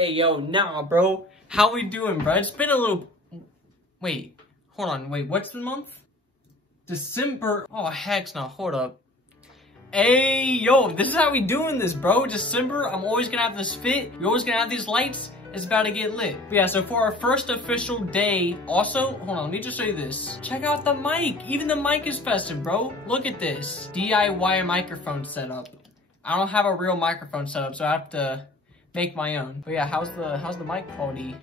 Hey, yo, nah, bro. How we doing, bro? It's been a little... Wait, hold on. Wait, what's the month? December. Oh, heck no. Hold up. Hey, yo, this is how we doing this, bro. December, I'm always gonna have this fit. We're always gonna have these lights. It's about to get lit. But yeah, so for our first official day, also, hold on, let me just show you this. Check out the mic. Even the mic is festive, bro. Look at this. DIY microphone setup. I don't have a real microphone setup, so I have to make my own. But yeah, how's the mic quality?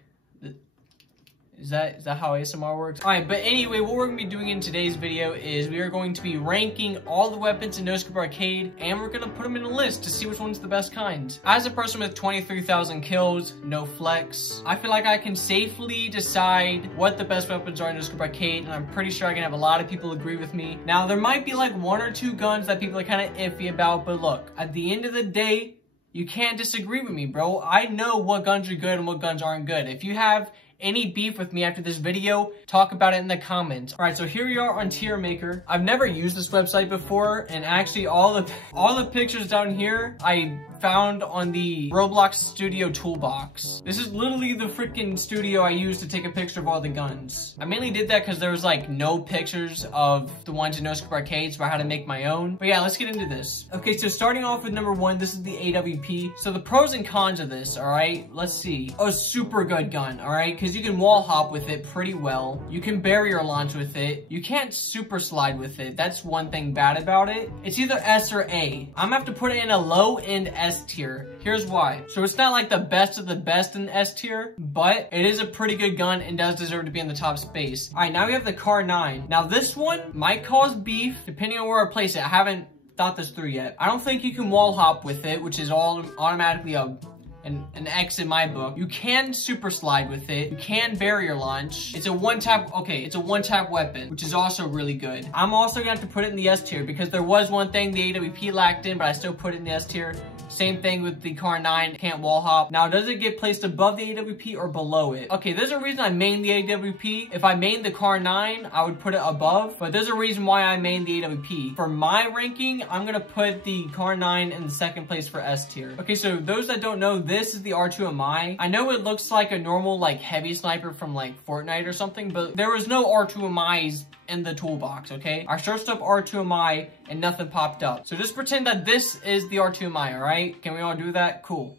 Is that how ASMR works? Alright, but anyway, what we're going to be doing in today's video is we are going to be ranking all the weapons in No Scope Arcade, and we're going to put them in a list to see which one's the best kind. As a person with 23,000 kills, no flex, I feel like I can safely decide what the best weapons are in No Scope Arcade, and I'm pretty sure I can have a lot of people agree with me. Now, there might be like one or two guns that people are kind of iffy about, but look, at the end of the day, you can't disagree with me, bro. I know what guns are good and what guns aren't good. If you have any beef with me after this video, talk about it in the comments. All right, so here we are on Tier Maker. I've never used this website before, and actually all the pictures down here I found on the Roblox Studio toolbox. This is literally the freaking studio I used to take a picture of all the guns. I mainly did that because there was like no pictures of the ones in No Scope Arcade, so I had to make my own. But yeah, let's get into this. Okay, so starting off with number one, this is the AWP. So the pros and cons of this, all right? Let's see. A super good gun, all right? Because you can wall hop with it pretty well. You can barrier launch with it. You can't super slide with it. That's one thing bad about it. It's either S or A. I'm gonna have to put it in a low end S tier. Here's why. So it's not like the best of the best in S tier, but it is a pretty good gun and does deserve to be in the top space. All right, now we have the Car 9. Now this one might cause beef depending on where I place it. I haven't thought this through yet. I don't think you can wall hop with it, which is all automatically an X in my book. You can super slide with it. You can barrier launch. It's a one-tap, okay, it's a one-tap weapon, which is also really good. I'm also gonna have to put it in the S tier because there was one thing the AWP lacked in, but I still put it in the S tier. Same thing with the Car 9, can't wall hop. Now, does it get placed above the AWP or below it? Okay, there's a reason I main the AWP. If I main the Car 9, I would put it above, but there's a reason why I main the AWP. For my ranking, I'm gonna put the Car 9 in the second place for S tier. Okay, so those that don't know, this is the R2MI. I know it looks like a normal like heavy sniper from like Fortnite or something, but there was no R2MIs in the toolbox, okay? I searched up R2MI and nothing popped up. So just pretend that this is the R2MI, all right? Can we all do that? Cool.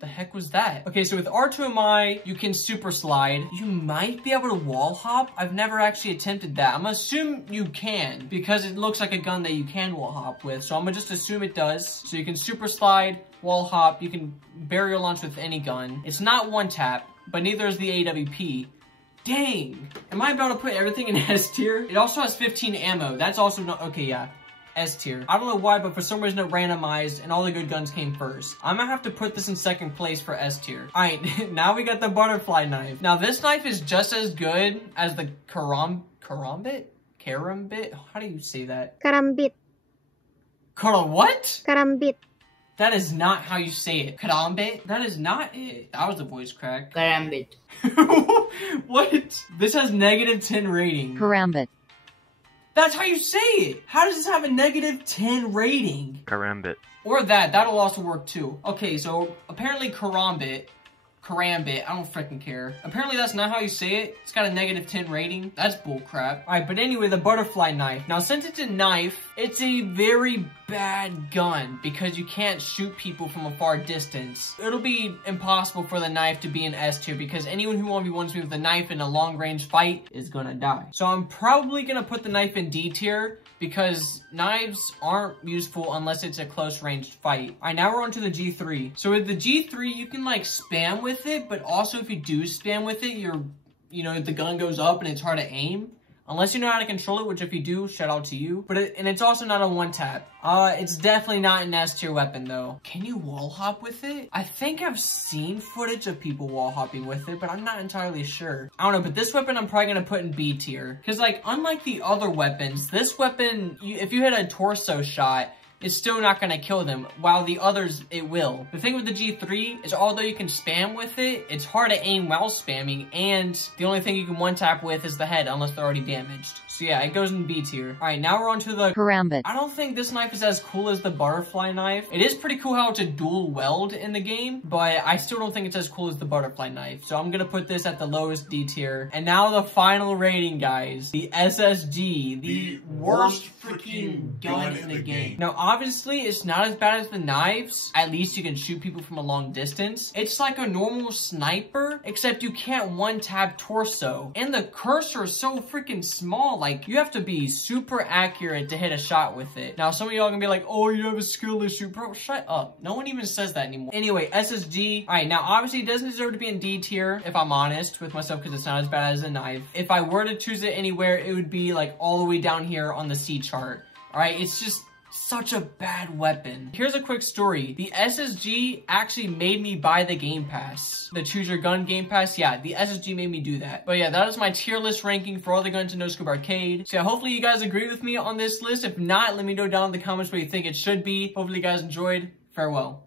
The heck was that? Okay, so with R2MI, you can super slide. You might be able to wall hop. I've never actually attempted that. I'm gonna assume you can because it looks like a gun that you can wall hop with. So I'm gonna just assume it does. So you can super slide, wall hop, you can barrier launch with any gun. It's not one tap, but neither is the AWP. Dang! Am I about to put everything in S tier? It also has 15 ammo. That's also not, okay, yeah. S tier. I don't know why, but for some reason it randomized and all the good guns came first. I'm gonna have to put this in second place for S tier. Alright, now we got the butterfly knife. Now this knife is just as good as the karambit? Karambit? How do you say that? Karambit. What? Karambit. That is not how you say it. Karambit? That is not it. That was a voice crack. Karambit. What? This has negative 10 rating. Karambit. That's how you say it. How does this have a negative 10 rating? Karambit. Or that'll also work too. Okay, so apparently Karambit, I don't freaking care. Apparently that's not how you say it. It's got a negative 10 rating. That's bullcrap. Alright, but anyway, the butterfly knife. Now, since it's a knife, it's a very bad gun because you can't shoot people from a far distance. It'll be impossible for the knife to be in S tier because anyone who 1v1s me with a knife in a long range fight is gonna die. So I'm probably gonna put the knife in D tier because knives aren't useful unless it's a close ranged fight. Alright, now we're on to the G3. So with the G3, you can like spam with it, but also if you do spam with it, the gun goes up and it's hard to aim. Unless you know how to control it, which if you do, shout out to you. But it's also not a one tap. It's definitely not an S tier weapon though. Can you wall hop with it? I think I've seen footage of people wall hopping with it, but I'm not entirely sure. I don't know, but this weapon I'm probably gonna put in B tier. Cause like, unlike the other weapons, this weapon, if you hit a torso shot, it's still not gonna kill them, while the others, it will. The thing with the G3 is although you can spam with it, it's hard to aim while spamming, and the only thing you can one-tap with is the head, unless they're already damaged. So yeah, it goes in B tier. Alright, now we're on to the Karambit. I don't think this knife is as cool as the butterfly knife. It is pretty cool how it's a dual weld in the game, but I still don't think it's as cool as the butterfly knife. So I'm gonna put this at the lowest D tier. And now the final rating, guys. The SSG, the worst freaking gun in the game. Now, obviously, it's not as bad as the knives. At least you can shoot people from a long distance. It's like a normal sniper, except you can't one-tap torso. And the cursor is so freaking small. Like, you have to be super accurate to hit a shot with it. Now, some of y'all gonna be like, oh, you have a skill issue. Bro, shut up. No one even says that anymore. Anyway, SSG. Alright, now, obviously, it doesn't deserve to be in D tier, if I'm honest with myself, because it's not as bad as a knife. If I were to choose it anywhere, it would be, like, all the way down here on the C chart. Alright, it's just such a bad weapon. Here's a quick story. The SSG actually made me buy the Game Pass. The Choose Your Gun Game Pass, yeah, the SSG made me do that. But yeah, that is my tier list ranking for all the guns in No Scope Arcade. So yeah, hopefully you guys agree with me on this list. If not, let me know down in the comments what you think it should be. Hopefully you guys enjoyed. Farewell.